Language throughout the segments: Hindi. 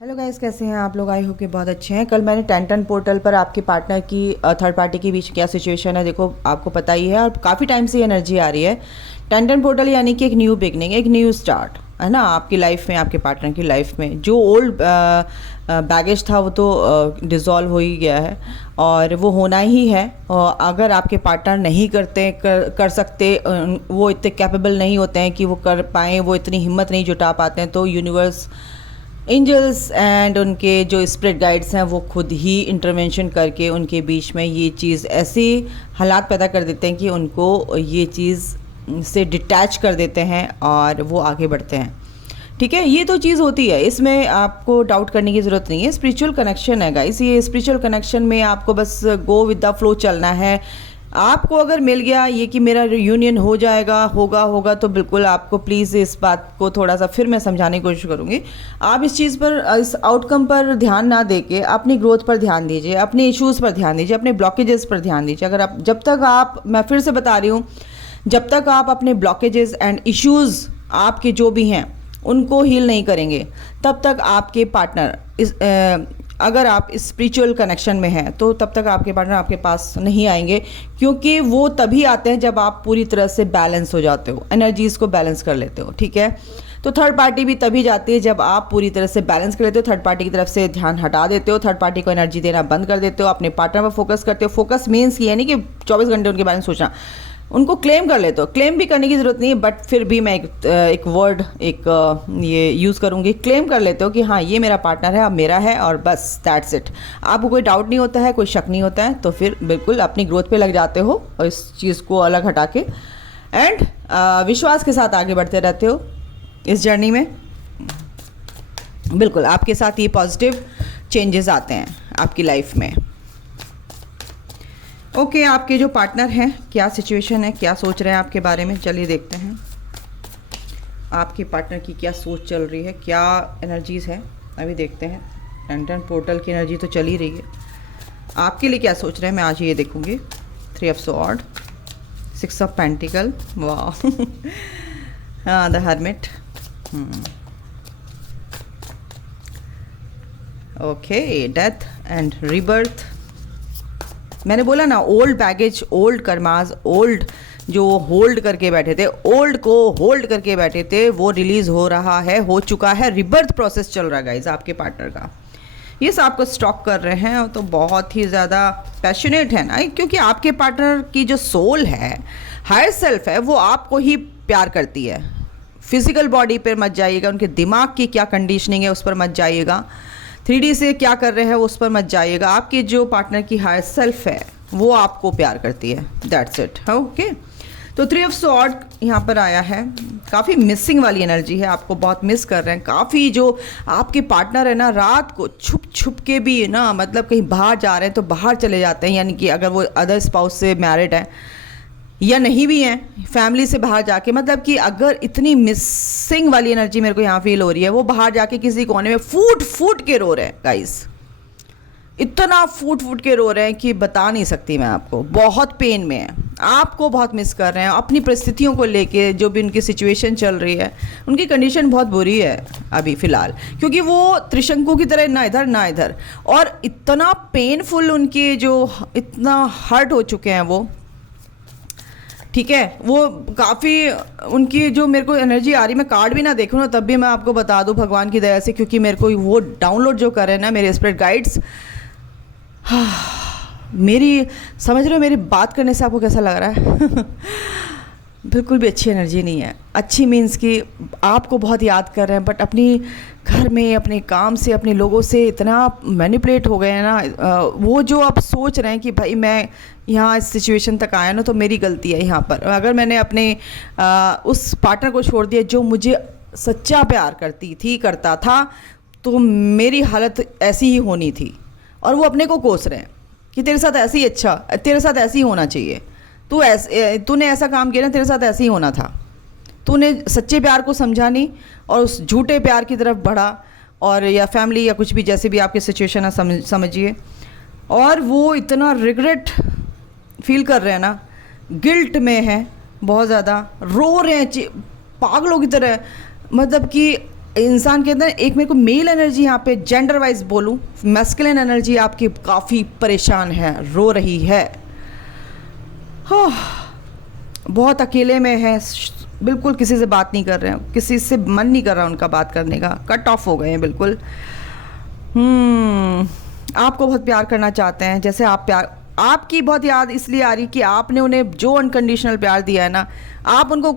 हेलो गाइस, कैसे हैं आप लोग? आई होप कि बहुत अच्छे हैं। कल मैंने टेंटन पोर्टल पर आपके पार्टनर की थर्ड पार्टी के बीच क्या सिचुएशन है, देखो आपको पता ही है और काफ़ी टाइम से एनर्जी आ रही है। टेंटन पोर्टल यानी कि एक न्यू बिगनिंग, एक न्यू स्टार्ट है ना आपकी लाइफ में, आपके पार्टनर की लाइफ में। जो ओल्ड बैगेज था वो तो डिज़ोल्व हो ही गया है और वो होना ही है। और अगर आपके पार्टनर नहीं कर सकते, वो इतने कैपेबल नहीं होते हैं कि वो कर पाएँ, वो इतनी हिम्मत नहीं जुटा पाते हैं, तो यूनिवर्स, एंजल्स एंड उनके जो स्पिरिट गाइड्स हैं वो खुद ही इंटरवेंशन करके उनके बीच में ये चीज़ ऐसी हालात पैदा कर देते हैं कि उनको ये चीज़ से डिटैच कर देते हैं और वो आगे बढ़ते हैं। ठीक है, ये तो चीज़ होती है, इसमें आपको डाउट करने की ज़रूरत नहीं है। स्पिरिचुअल कनेक्शन है गाइस, ये स्पिरिचुअल कनेक्शन में आपको बस गो विद द फ्लो चलना है। आपको अगर मिल गया ये कि मेरा यूनियन हो जाएगा, होगा तो बिल्कुल आपको प्लीज़ इस बात को थोड़ा सा फिर मैं समझाने की कोशिश करूँगी। आप इस चीज़ पर, इस आउटकम पर ध्यान ना देके अपनी ग्रोथ पर ध्यान दीजिए, अपने इश्यूज़ पर ध्यान दीजिए, अपने ब्लॉकेजेस पर ध्यान दीजिए। अगर आप, जब तक आप, मैं फिर से बता रही हूँ, जब तक आप अपने ब्लॉकेजेस एंड इश्यूज़ आपके जो भी हैं उनको हील नहीं करेंगे, तब तक आपके पार्टनर अगर आप स्पिरिचुअल कनेक्शन में हैं तो तब तक आपके पार्टनर आपके पास नहीं आएंगे, क्योंकि वो तभी आते हैं जब आप पूरी तरह से बैलेंस हो जाते हो, एनर्जीज़ को बैलेंस कर लेते हो। ठीक है, तो थर्ड पार्टी भी तभी जाती है जब आप पूरी तरह से बैलेंस कर लेते हो, थर्ड पार्टी की तरफ से ध्यान हटा देते हो, थर्ड पार्टी को एनर्जी देना बंद कर देते हो, अपने पार्टनर पर फोकस करते हो। फोकस मीन्स ये नहीं कि 24 घंटे उनके बारे में सोचना, उनको क्लेम कर लेते हो। क्लेम भी करने की ज़रूरत नहीं है, बट फिर भी मैं एक वर्ड ये यूज़ करूँगी, क्लेम कर लेते हो कि हाँ ये मेरा पार्टनर है, अब मेरा है और बस दैट्स इट। आपको कोई डाउट नहीं होता है, कोई शक नहीं होता है, तो फिर बिल्कुल अपनी ग्रोथ पे लग जाते हो और इस चीज़ को अलग हटा के एंड विश्वास के साथ आगे बढ़ते रहते हो इस जर्नी में। बिल्कुल आपके साथ ये पॉजिटिव चेंजेस आते हैं आपकी लाइफ में। ओके, आपके जो पार्टनर हैं क्या सिचुएशन है, क्या सोच रहे हैं आपके बारे में, चलिए देखते हैं आपके पार्टनर की क्या सोच चल रही है, क्या एनर्जीज़ है, अभी देखते हैं। टेंटन पोर्टल की एनर्जी तो चल ही रही है, आपके लिए क्या सोच रहे हैं मैं आज ये देखूंगी। 3 ऑफ स्वॉर्ड, 6 ऑफ पेंटिकल, वाह हाँ, the hermit, okay, death and rebirth. मैंने बोला ना, old baggage, old karmas, old जो होल्ड करके बैठे थे, ओल्ड को होल्ड करके बैठे थे, वो रिलीज हो रहा है, हो चुका है। रिबर्थ प्रोसेस चल रहा है गाइज आपके पार्टनर का। ये सब आपको स्टॉक कर रहे हैं तो बहुत ही ज़्यादा पैशनेट है ना, क्योंकि आपके पार्टनर की जो सोल है, हायर सेल्फ है, वो आपको ही प्यार करती है। फिजिकल बॉडी पर मत जाइएगा, उनके दिमाग की क्या कंडीशनिंग है उस पर मत जाइएगा, 3D से क्या कर रहे हैं उस पर मत जाइएगा। आपके जो पार्टनर की हायर सेल्फ है वो आपको प्यार करती है, दैट्स इट। ओके, तो 3 ऑफ स्वॉर्ड यहाँ पर आया है। काफ़ी मिसिंग वाली एनर्जी है, आपको बहुत मिस कर रहे हैं। काफ़ी जो आपके पार्टनर है ना, रात को छुप छुप के भी ना, मतलब कहीं बाहर जा रहे हैं तो बाहर चले जाते हैं, यानी कि अगर वो अदर स्पाउस से मैरिड है या नहीं भी हैं, फैमिली से बाहर जाके, मतलब कि अगर इतनी मिसिंग वाली एनर्जी मेरे को यहाँ फील हो रही है, वो बाहर जाके किसी कोने में फूट फूट के रो रहे हैं गाइस, इतना फूट फूट के रो रहे हैं कि बता नहीं सकती मैं आपको। बहुत पेन में है, आपको बहुत मिस कर रहे हैं अपनी परिस्थितियों को लेके, जो भी उनकी सिचुएशन चल रही है, उनकी कंडीशन बहुत बुरी है अभी फ़िलहाल, क्योंकि वो त्रिशंकु की तरह ना इधर ना इधर, और इतना पेनफुल उनके जो, इतना हर्ट हो चुके हैं वो। ठीक है, वो काफ़ी उनकी जो मेरे को एनर्जी आ रही, मैं कार्ड भी ना देखूँ ना तब भी मैं आपको बता दूँ भगवान की दया से, क्योंकि मेरे को वो डाउनलोड जो कर रहे हैं ना मेरे स्पिरिट गाइड्स, मेरी, समझ रहे हो मेरी बात करने से आपको कैसा लग रहा है बिल्कुल भी अच्छी एनर्जी नहीं है। अच्छी मीन्स कि आपको बहुत याद कर रहे हैं, बट अपनी घर में, अपने काम से, अपने लोगों से इतना मैनिपुलेट हो गए हैं ना, वो जो आप सोच रहे हैं कि भाई मैं यहाँ इस सिचुएशन तक आया ना तो मेरी गलती है यहाँ पर, अगर मैंने अपने उस पार्टनर को छोड़ दिया जो मुझे सच्चा प्यार करता था, तो मेरी हालत ऐसी ही होनी थी। और वो अपने को कोस रहे हैं कि तेरे साथ ऐसे ही, अच्छा तेरे साथ ऐसे ही होना चाहिए, तूने ऐसा काम किया ना, तेरे साथ ऐसे ही होना था, तूने सच्चे प्यार को समझा नहीं और उस झूठे प्यार की तरफ बढ़ा, और या फैमिली या कुछ भी, जैसे भी आपकी सिचुएशन है समझिए। और वो इतना रिग्रेट फील कर रहे हैं ना, गिल्ट में है, बहुत ज़्यादा रो रहे हैं पागलों की तरह, मतलब कि इंसान के अंदर एक मेरे को मेल एनर्जी, यहाँ पे जेंडर वाइज बोलूँ, मैस्कुलिन एनर्जी आपकी काफ़ी परेशान है, रो रही है, बहुत अकेले में है, बिल्कुल किसी से बात नहीं कर रहे हैं, किसी से मन नहीं कर रहा उनका बात करने का, कट ऑफ हो गए हैं बिल्कुल। आपको बहुत प्यार करना चाहते हैं, जैसे आप प्यार, आपकी बहुत याद इसलिए आ रही कि आपने उन्हें जो अनकंडीशनल प्यार दिया है ना, आप उनको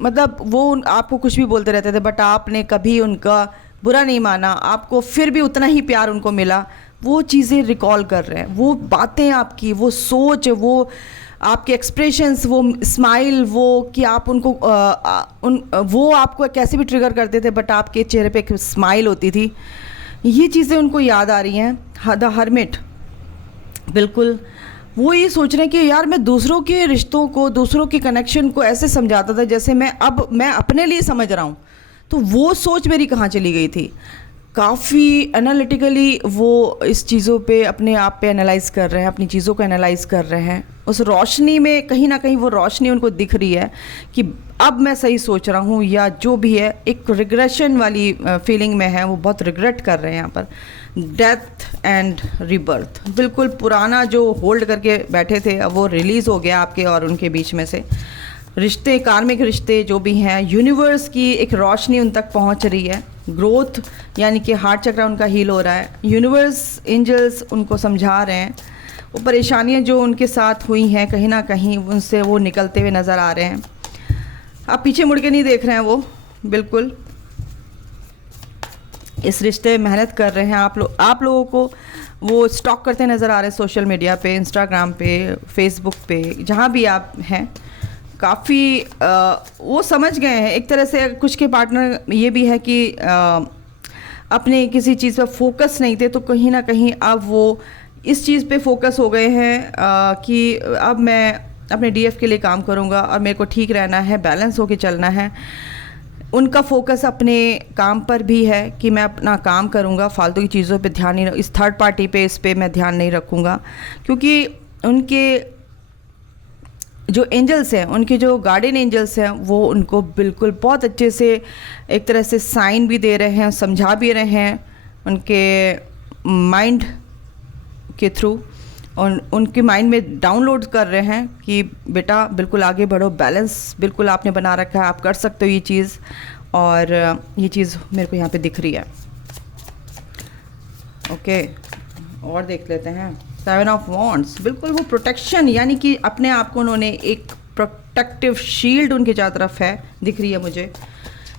मतलब वो आपको कुछ भी बोलते रहते थे, बट आपने कभी उनका बुरा नहीं माना, आपको फिर भी उतना ही प्यार उनको मिला। वो चीज़ें रिकॉल कर रहे हैं, वो बातें आपकी, वो सोच, वो आपके एक्सप्रेशंस, वो स्माइल, वो कि आप उनको वो आपको कैसे भी ट्रिगर करते थे, बट आपके चेहरे पे एक स्माइल होती थी। ये चीज़ें उनको याद आ रही हैं। द हर्मिट, बिल्कुल वो ये सोच रहे हैं कि यार मैं दूसरों के रिश्तों को, दूसरों के कनेक्शन को ऐसे समझाता था जैसे मैं अपने लिए समझ रहा हूँ। तो वो सोच मेरी कहाँ चली गई थी। काफ़ी एनालिटिकली वो इस चीज़ों पे अपने आप पे एनालाइज कर रहे हैं, अपनी चीज़ों को एनालाइज कर रहे हैं। उस रोशनी में कहीं ना कहीं वो रोशनी उनको दिख रही है कि अब मैं सही सोच रहा हूँ, या जो भी है एक रिग्रेशन वाली फीलिंग में है, वो बहुत रिग्रेट कर रहे हैं यहाँ पर। डेथ एंड रीबर्थ, बिल्कुल पुराना जो होल्ड करके बैठे थे अब वो रिलीज़ हो गया आपके और उनके बीच में से। रिश्ते, कार्मिक रिश्ते जो भी हैं, यूनिवर्स की एक रोशनी उन तक पहुंच रही है। ग्रोथ यानी कि हार्ट चक्र उनका हील हो रहा है। यूनिवर्स, एंजल्स उनको समझा रहे हैं, वो परेशानियां जो उनके साथ हुई हैं कहीं ना कहीं उनसे वो निकलते हुए नज़र आ रहे हैं। आप पीछे मुड़ के नहीं देख रहे हैं, वो बिल्कुल इस रिश्ते में मेहनत कर रहे हैं। आप लोगों को वो स्टॉक करते नज़र आ रहे हैं सोशल मीडिया पे, इंस्टाग्राम पे, फेसबुक पे, जहाँ भी आप हैं। काफ़ी वो समझ गए हैं एक तरह से। कुछ के पार्टनर ये भी है कि अपने किसी चीज़ पर फोकस नहीं थे, तो कहीं ना कहीं अब वो इस चीज़ पे फोकस हो गए हैं कि अब मैं अपने डीएफ के लिए काम करूँगा और मेरे को ठीक रहना है, बैलेंस होके चलना है। उनका फोकस अपने काम पर भी है कि मैं अपना काम करूँगा, फालतू की चीज़ों पे ध्यान नहीं, इस थर्ड पार्टी पे इस पे मैं ध्यान नहीं रखूँगा। क्योंकि उनके जो एंजल्स हैं, उनके जो गार्डियन एंजल्स हैं, वो उनको बिल्कुल बहुत अच्छे से एक तरह से साइन भी दे रहे हैं, समझा भी रहे हैं उनके माइंड के थ्रू, और उनके माइंड में डाउनलोड कर रहे हैं कि बेटा बिल्कुल आगे बढ़ो, बैलेंस बिल्कुल आपने बना रखा है, आप कर सकते हो ये चीज़। और ये चीज़ मेरे को यहाँ पे दिख रही है। ओके, और देख लेते हैं 7 ऑफ वॉन्ड्स। बिल्कुल वो प्रोटेक्शन, यानी कि अपने आप को उन्होंने एक प्रोटेक्टिव शील्ड उनके चारों तरफ है, दिख रही है मुझे।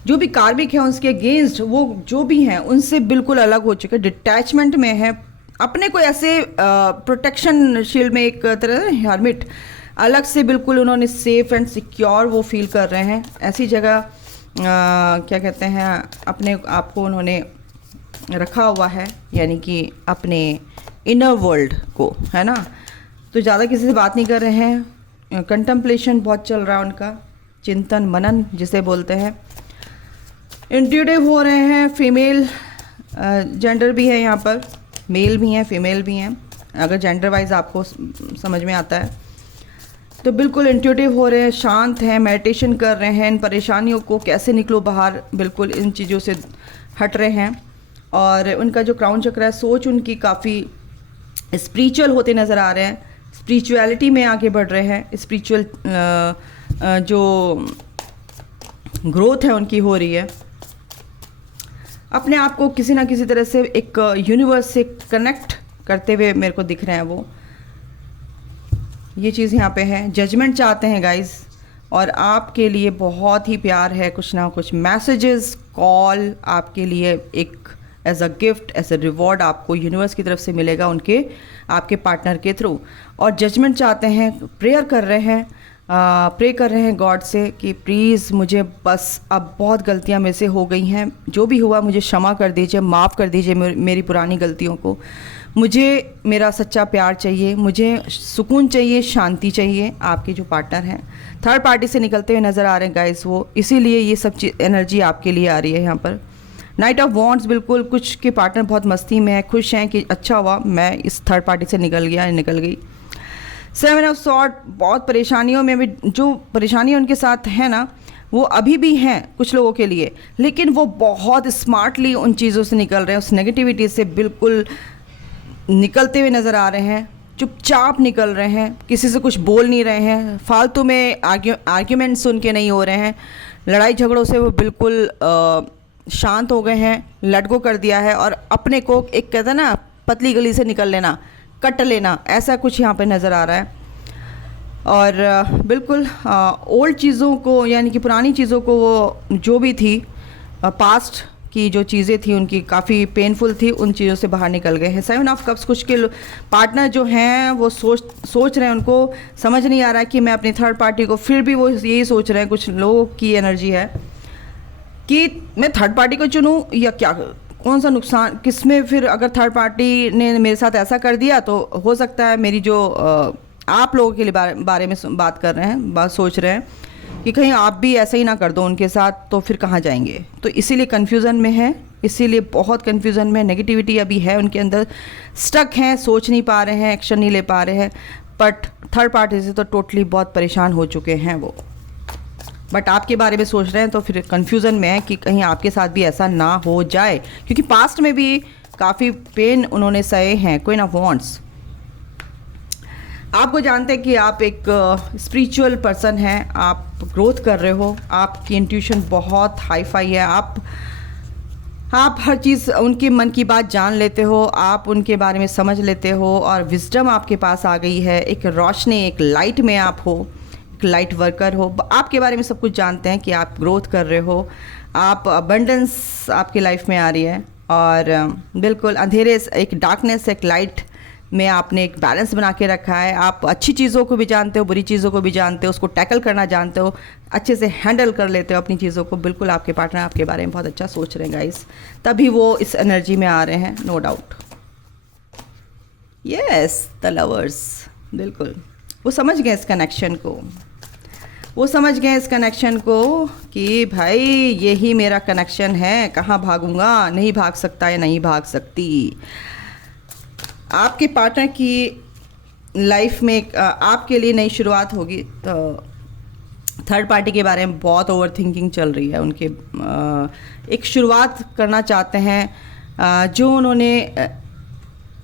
जो भी कार्मिक है उसके अगेंस्ट वो जो भी हैं उनसे बिल्कुल अलग हो चुके, डिटैचमेंट में है, अपने को ऐसे प्रोटेक्शन शील्ड में एक तरह हर्मिट अलग से बिल्कुल उन्होंने सेफ एंड सिक्योर वो फील कर रहे हैं। ऐसी जगह क्या कहते हैं, अपने आप को उन्होंने रखा हुआ है, यानी कि अपने इनर वर्ल्ड को, है ना। तो ज़्यादा किसी से बात नहीं कर रहे हैं, कंटेम्पलेशन बहुत चल रहा है उनका, चिंतन मनन जिसे बोलते हैं। इंट्यूटिव हो रहे हैं, फीमेल जेंडर भी है यहाँ पर, मेल भी हैं फीमेल भी हैं, अगर जेंडर वाइज आपको समझ में आता है तो। बिल्कुल इंट्यूटिव हो रहे हैं, शांत हैं, मेडिटेशन कर रहे हैं, इन परेशानियों को कैसे निकलो बाहर, बिल्कुल इन चीज़ों से हट रहे हैं। और उनका जो क्राउन चक्र है, सोच उनकी काफ़ी स्पिरिचुअल होते नज़र आ रहे हैं, स्पिरिचुअलिटी में आगे बढ़ रहे हैं। स्पिरिचुअल जो ग्रोथ है उनकी हो रही है। अपने आप को किसी ना किसी तरह से एक यूनिवर्स से कनेक्ट करते हुए मेरे को दिख रहे हैं वो। ये चीज़ यहाँ पे है। जजमेंट चाहते हैं गाइस, और आपके लिए बहुत ही प्यार है, कुछ ना कुछ मैसेजेस, कॉल आपके लिए एक as a gift, as a reward आपको यूनिवर्स की तरफ से मिलेगा उनके, आपके पार्टनर के थ्रू। और जजमेंट चाहते हैं, प्रेयर कर रहे हैं, प्रे कर रहे हैं गॉड से कि प्लीज़ मुझे बस अब बहुत गलतियां मेरे से हो गई हैं, जो भी हुआ मुझे क्षमा कर दीजिए, माफ़ कर दीजिए मेरी पुरानी गलतियों को। मुझे मेरा सच्चा प्यार चाहिए, मुझे सुकून चाहिए, शांति चाहिए। आपके जो पार्टनर हैं थर्ड पार्टी से निकलते हुए नज़र आ रहे हैं गाइस वो, इसीलिए ये सब एनर्जी आपके लिए आ रही है यहाँ पर। नाइट ऑफ वॉन्ड्स, बिल्कुल कुछ के पार्टनर बहुत मस्ती में है, खुश हैं कि अच्छा हुआ मैं इस थर्ड पार्टी से निकल गई। 7 ऑफ सॉर्ड, बहुत परेशानियों में भी, जो परेशानियाँ उनके साथ है ना, वो अभी भी हैं कुछ लोगों के लिए, लेकिन वो बहुत स्मार्टली उन चीज़ों से निकल रहे हैं, उस नेगेटिविटी से बिल्कुल निकलते हुए नज़र आ रहे हैं, चुपचाप निकल रहे हैं, किसी से कुछ बोल नहीं रहे हैं, फालतू में आर्ग्यूमेंट सुन के नहीं हो रहे हैं, लड़ाई झगड़ों से वो बिल्कुल शांत हो गए हैं, लेट गो कर दिया है, और अपने को एक कहते हैं ना पतली गली से निकल लेना, कट लेना, ऐसा कुछ यहाँ पे नज़र आ रहा है। और बिल्कुल ओल्ड चीज़ों को, यानी कि पुरानी चीज़ों को, वो जो भी थी पास्ट की जो चीज़ें थी उनकी काफ़ी पेनफुल थी, उन चीज़ों से बाहर निकल गए हैं। 7 ऑफ कप्स, कुछ के पार्टनर जो हैं वो सोच रहे हैं, उनको समझ नहीं आ रहा है कि मैं अपनी थर्ड पार्टी को, फिर भी वो यही सोच रहे हैं, कुछ लोगों की एनर्जी है कि मैं थर्ड पार्टी को चुनूं या क्या, कौन सा नुकसान किस में, फिर अगर थर्ड पार्टी ने मेरे साथ ऐसा कर दिया तो हो सकता है मेरी जो आप लोगों के लिए बारे में बात कर रहे हैं, बात सोच रहे हैं कि कहीं आप भी ऐसा ही ना कर दो उनके साथ, तो फिर कहाँ जाएंगे। तो इसीलिए कन्फ्यूज़न में है, इसीलिए बहुत कन्फ्यूज़न में, नेगेटिविटी अभी है उनके अंदर, स्टक हैं, सोच नहीं पा रहे हैं, एक्शन नहीं ले पा रहे हैं, बट थर्ड पार्टी से तो टोटली बहुत परेशान हो चुके हैं वो, बट आपके बारे में सोच रहे हैं, तो फिर कन्फ्यूज़न में है कि कहीं आपके साथ भी ऐसा ना हो जाए, क्योंकि पास्ट में भी काफ़ी पेन उन्होंने सहे हैं। क्वीन ऑफ वॉन्ड्स, आपको जानते हैं कि आप एक स्पिरिचुअल पर्सन हैं, आप ग्रोथ कर रहे हो, आपकी इंट्यूशन बहुत हाई फाई है, आप हर चीज़ उनके मन की बात जान लेते हो, आप उनके बारे में समझ लेते हो, और विजडम आपके पास आ गई है, एक रोशनी, एक लाइट में आप हो, एक लाइट वर्कर हो, आपके बारे में सब कुछ जानते हैं कि आप ग्रोथ कर रहे हो, आप अबंडेंस आपकी लाइफ में आ रही है, और बिल्कुल अंधेरे, एक डार्कनेस, एक लाइट में आपने एक बैलेंस बना के रखा है। आप अच्छी चीज़ों को भी जानते हो, बुरी चीज़ों को भी जानते हो, उसको टैकल करना जानते हो, अच्छे से हैंडल कर लेते हो अपनी चीज़ों को। बिल्कुल आपके पार्टनर आपके बारे में बहुत अच्छा सोच रहे हैं गाइस, तभी वो इस एनर्जी में आ रहे हैं, no doubt. Yes, the lovers, बिल्कुल वो समझ गए इस कनेक्शन को, वो समझ गए इस कनेक्शन को कि भाई यही मेरा कनेक्शन है, कहाँ भागूंगा, नहीं भाग सकता या नहीं भाग सकती। आपके पार्टनर की लाइफ में आपके लिए नई शुरुआत होगी, तो थर्ड पार्टी के बारे में बहुत ओवर थिंकिंग चल रही है उनके, एक शुरुआत करना चाहते हैं, जो उन्होंने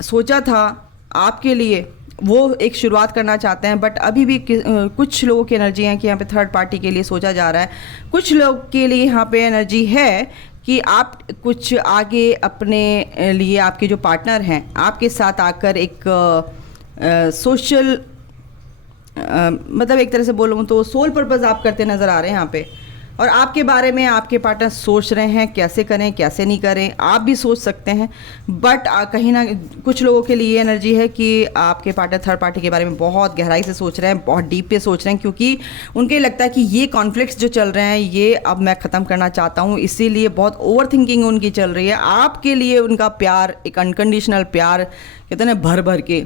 सोचा था आपके लिए वो एक शुरुआत करना चाहते हैं, बट अभी भी कुछ लोगों की एनर्जी है कि यहाँ पे थर्ड पार्टी के लिए सोचा जा रहा है, कुछ लोग के लिए यहाँ पे एनर्जी है कि आप कुछ आगे अपने लिए, आपके जो पार्टनर हैं आपके साथ आकर एक सोशल, मतलब एक तरह से बोलूँ तो सोल पर्पस आप करते नज़र आ रहे हैं यहाँ पे, और आपके बारे में आपके पार्टनर सोच रहे हैं कैसे करें कैसे नहीं करें, आप भी सोच सकते हैं, बट कहीं ना कुछ लोगों के लिए एनर्जी है कि आपके पार्टनर थर्ड पार्टी के बारे में बहुत गहराई से सोच रहे हैं, बहुत डीप पे सोच रहे हैं, क्योंकि उनके लगता है कि ये कॉन्फ्लिक्ट्स जो चल रहे हैं ये अब मैं ख़त्म करना चाहता हूँ, इसीलिए बहुत ओवर थिंकिंग उनकी चल रही है। आपके लिए उनका प्यार, एक अनकंडीशनल प्यार, कहते हैं ना, भर भर के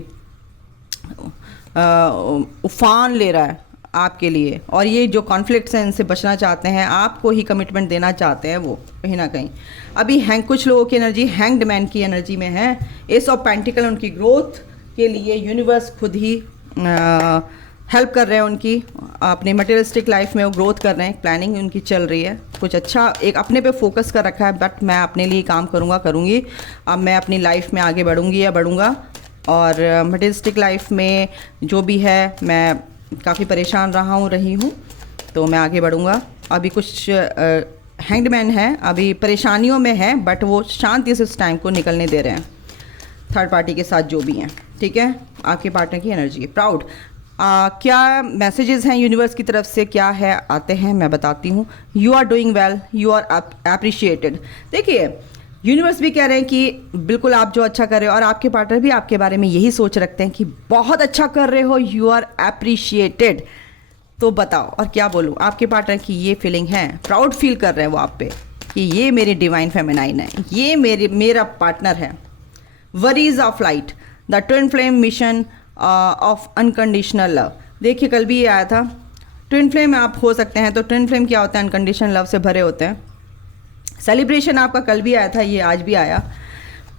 उफान ले रहा है आपके लिए, और ये जो कॉन्फ्लिक्ट्स हैं इनसे बचना चाहते हैं, आपको ही कमिटमेंट देना चाहते हैं वो कहीं ना कहीं। अभी कुछ लोगों की एनर्जी हैंग्ड मैन की एनर्जी में है, एस ऑफ पेंटिकल, उनकी ग्रोथ के लिए यूनिवर्स खुद ही हेल्प कर रहे हैं उनकी, अपने मटेरियलिस्टिक लाइफ में वो ग्रोथ कर रहे हैं, प्लानिंग उनकी चल रही है, कुछ अच्छा एक अपने पे फोकस कर रखा है, बट मैं अपने लिए काम करूँगी, अब मैं अपनी लाइफ में आगे बढ़ूँगी या बढ़ूँगा, और मटेरियलिस्टिक लाइफ में जो भी है मैं काफ़ी परेशान रही हूँ, तो मैं आगे बढ़ूँगा। अभी कुछ हैंग्ड मैन है, अभी परेशानियों में है, बट वो शांति से उस टाइम को निकलने दे रहे हैं थर्ड पार्टी के साथ जो भी हैं, ठीक है। आपके पार्टनर की एनर्जी प्राउड, क्या मैसेजेस हैं यूनिवर्स की तरफ से, क्या है आते हैं मैं बताती हूँ। You are doing well, you are appreciated. देखिए यूनिवर्स भी कह रहे हैं कि बिल्कुल आप जो अच्छा कर रहे हो, और आपके पार्टनर भी आपके बारे में यही सोच रखते हैं कि बहुत अच्छा कर रहे हो, यू आर अप्रिशिएटेड। तो बताओ और क्या बोलूँ, आपके पार्टनर की ये फीलिंग है, प्राउड फील कर रहे हैं वो आप पे कि ये मेरी डिवाइन फेमिनाइन है, ये मेरा पार्टनर है। Worries of light, the twin flame mission of unconditional love. देखिए कल भी ये आया था, ट्विन फ्लेम आप हो सकते हैं, तो ट्विन फ्लेम क्या होता है, अनकंडीशनल लव से भरे होते हैं। सेलिब्रेशन आपका कल भी आया था, ये आज भी आया।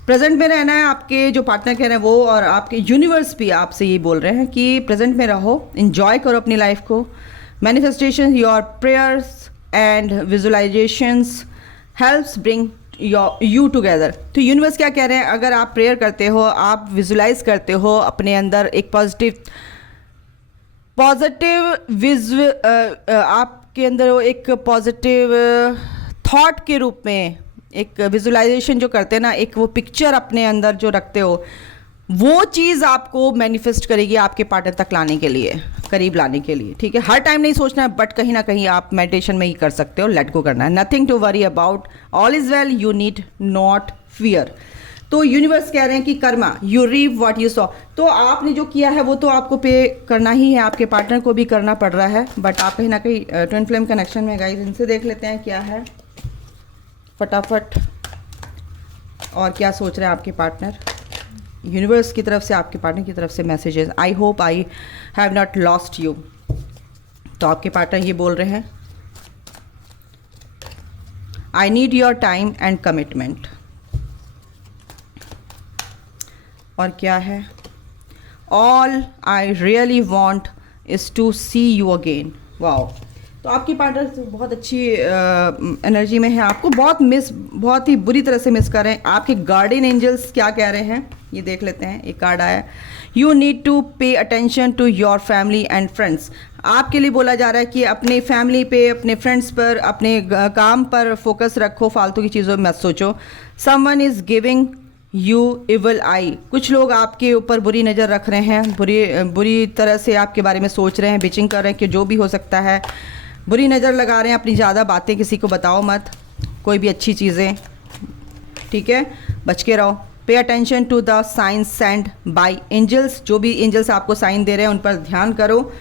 प्रेजेंट में रहना है, आपके जो पार्टनर कह रहे हैं वो, और आपके यूनिवर्स भी आपसे ये बोल रहे हैं कि प्रेजेंट में रहो, एंजॉय करो अपनी लाइफ को। Manifestation, your prayers and visualisations helps bring you together. तो यूनिवर्स क्या कह रहे हैं, अगर आप प्रेयर करते हो, आप विजुलाइज करते हो अपने अंदर एक पॉजिटिव आपके अंदर वो एक पॉजिटिव थॉट के रूप में एक विजुलाइजेशन जो करते हैं ना, एक वो पिक्चर अपने अंदर जो रखते हो, वो चीज़ आपको मैनिफेस्ट करेगी आपके पार्टनर तक लाने के लिए, करीब लाने के लिए। ठीक है, हर टाइम नहीं सोचना है, बट कहीं ना कहीं आप मेडिटेशन में ही कर सकते हो, लेट गो करना है। Nothing to worry about, all is well, you need not fear. तो यूनिवर्स कह रहे हैं कि karma, you reap what you sow. तो आपने जो किया है वो तो आपको पे करना ही है, आपके पार्टनर को भी करना पड़ रहा है, बट आप कहीं ना कहीं ट्विन फ्लेम कनेक्शन में गाइस, इनसे देख लेते हैं क्या है फटाफट, और क्या सोच रहे हैं आपके पार्टनर। यूनिवर्स की तरफ से, आपके पार्टनर की तरफ से messages. I hope I have not lost you. तो आपके पार्टनर ये बोल रहे हैं, I need your time and commitment. और क्या है, all I really want is to see you again. Wow. तो आपकी पार्टनर बहुत अच्छी एनर्जी में है, आपको बहुत ही बुरी तरह से मिस कर रहे हैं। आपके गार्डियन एंजल्स क्या कह रहे हैं ये देख लेते हैं। एक कार्ड आया, you need to pay attention to your family and friends. आपके लिए बोला जा रहा है कि अपने फैमिली पे, अपने फ्रेंड्स पर, अपने काम पर फोकस रखो, फालतू की चीज़ों में मत सोचो। Someone is giving you evil eye. कुछ लोग आपके ऊपर बुरी नज़र रख रहे हैं, बुरी तरह से आपके बारे में सोच रहे हैं, बिचिंग कर रहे हैं कि जो भी हो सकता है, बुरी नज़र लगा रहे हैं। अपनी ज़्यादा बातें किसी को बताओ मत, कोई भी अच्छी चीज़ें, ठीक है, बच के रहो। Pay attention to the signs sent by angels. जो भी एंजल्स आपको साइन दे रहे हैं उन पर ध्यान करो।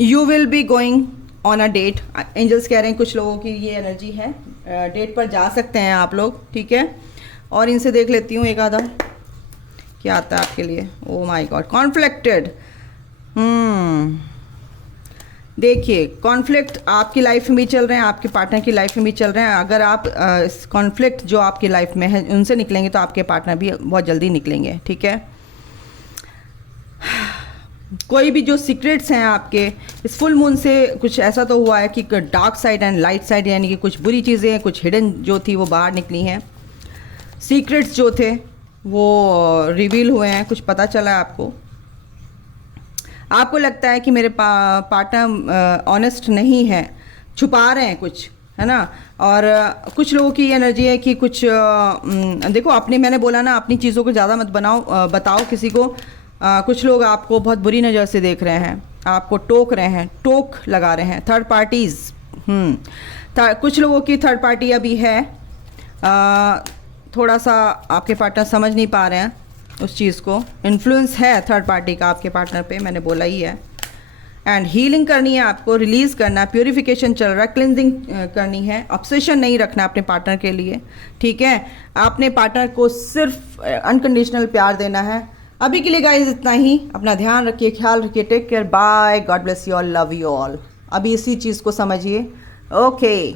You will be going on a date. Angels कह रहे हैं कुछ लोगों की ये एनर्जी है, डेट पर जा सकते हैं आप लोग, ठीक है। और इनसे देख लेती हूँ एक आधा क्या आता है आपके लिए। Oh my God, conflicted. देखिए, कॉन्फ्लिक्ट आपकी लाइफ में भी चल रहे हैं, आपके पार्टनर की लाइफ में भी चल रहे हैं। अगर आप इस कॉन्फ्लिक्ट जो आपकी लाइफ में है उनसे निकलेंगे तो आपके पार्टनर भी बहुत जल्दी निकलेंगे, ठीक है। कोई भी जो सीक्रेट्स हैं आपके, इस फुल मून से कुछ ऐसा तो हुआ है कि dark side and light side, यानी कि कुछ बुरी चीज़ें, कुछ हिडन जो थी वो बाहर निकली हैं। सीक्रेट्स जो थे वो रिवील हुए हैं, कुछ पता चला है आपको। आपको लगता है कि मेरे पार्टनर ऑनेस्ट नहीं है, छुपा रहे हैं कुछ, है ना। और कुछ लोगों की एनर्जी है कि कुछ देखो, मैंने बोला ना, अपनी चीज़ों को ज़्यादा मत बताओ किसी को। कुछ लोग आपको बहुत बुरी नज़र से देख रहे हैं, आपको टोक रहे हैं, टोक लगा रहे हैं। थर्ड पार्टीज़, कुछ लोगों की थर्ड पार्टी अभी है, थोड़ा सा आपके पार्टनर समझ नहीं पा रहे हैं उस चीज़ को। इन्फ्लुएंस है थर्ड पार्टी का आपके पार्टनर पे, मैंने बोला ही है। एंड हीलिंग करनी है आपको, रिलीज़ करना, प्योरीफिकेशन चल रहा है, क्लिनजिंग करनी है। ऑब्सेशन नहीं रखना अपने पार्टनर के लिए, ठीक है। आपने पार्टनर को सिर्फ अनकंडीशनल प्यार देना है। अभी के लिए गाइस इतना ही। अपना ध्यान रखिए, ख्याल रखिए, take care, bye, God bless you all, love you all. अभी इसी चीज़ को समझिए, ओके।